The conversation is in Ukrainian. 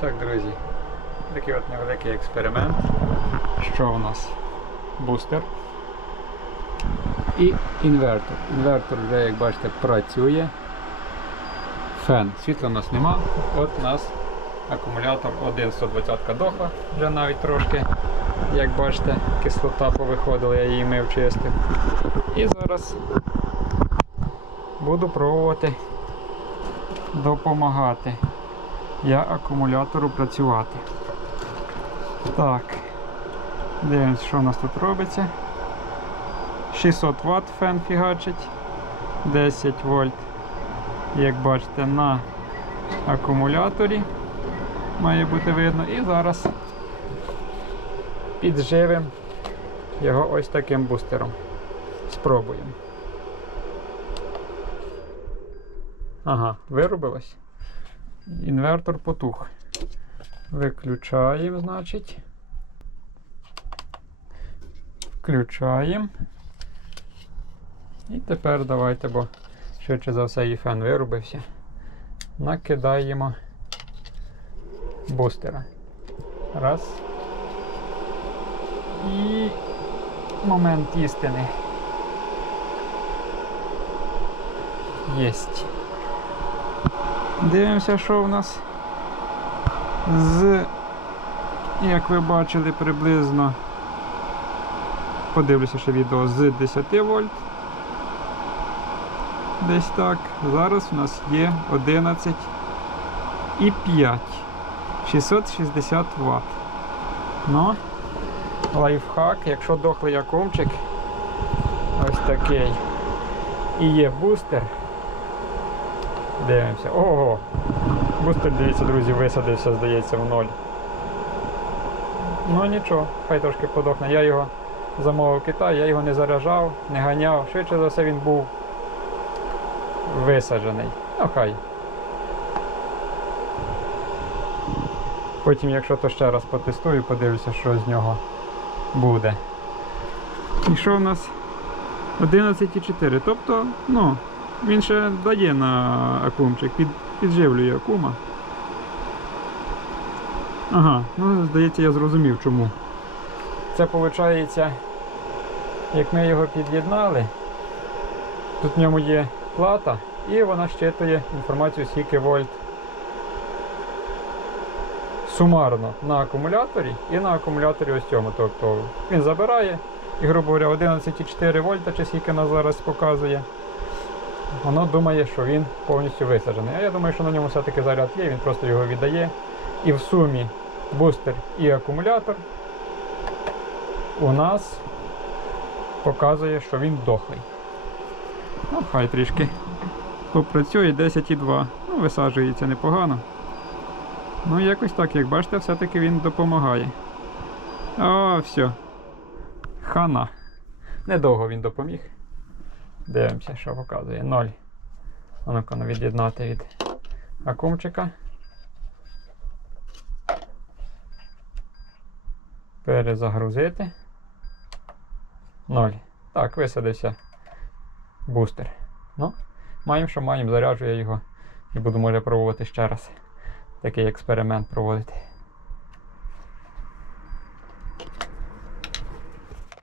Так, друзі, такий от невеликий експеримент. Що у нас? Бустер і інвертор. Інвертор вже, як бачите, працює. Фен. Світла у нас нема. От у нас акумулятор 1 120 дохла, вже навіть трошки, як бачите, кислота повиходила, я її мив чистив. І зараз буду пробувати допомагати я акумулятору працювати. Так, дивимось, що у нас тут робиться. 600 Вт фен фігачить, 10 вольт, як бачите, на акумуляторі має бути видно. І зараз підживимо його ось таким бустером. Спробуємо. Ага, виробилось. Інвертор потух. Виключаємо, значить. Включаємо. І тепер давайте, бо швидше за все і фен вирубився. Накидаємо бустера. Раз. І момент істини. Єсть. Дивимося, що в нас з, як ви бачили, приблизно, подивлюся ще відео з 10 вольт. Десь так. Зараз у нас є 11 і 5. 660 Вт. Ну, лайфхак, якщо дохлий акумчик, ось такий. І є бустер. Дивимося. Ого! Бустер, дивіться, друзі, висадився, здається, в ноль. Ну нічого, хай трошки подохне. Я його замовив в Китай, я його не заряджав, не ганяв. Швидше за все він був висаджений. Ну хай. Потім, якщо то ще раз потестую, подивлюся, що з нього буде. І що в нас? 11,4. Тобто, ну, він ще дає на акумчик, під, підживлює акума. Ага, ну здається, я зрозумів чому. Це виходить, як ми його під'єднали, тут в ньому є плата і вона щитує інформацію скільки вольт сумарно на акумуляторі і на акумуляторі ось цьому. Тобто він забирає і, грубо говоря, 11,4 вольта, чи скільки нас зараз показує. Воно думає, що він повністю висаджений. А я думаю, що на ньому все-таки заряд є, він просто його віддає. І в сумі бустер і акумулятор у нас показує, що він дохлий. Ну, хай трішки попрацює 10,2. Ну, висаджується непогано. Ну, якось так, як бачите, все-таки він допомагає. О, все. Хана. Недовго він допоміг. Дивимося, що показує. 0. А ну-ка ну, від'єднати від акумчика. Перезагрузити. 0. Так, висадився бустер. Ну, маємо, що маємо, заряджу я його і буду може пробувати ще раз такий експеримент проводити.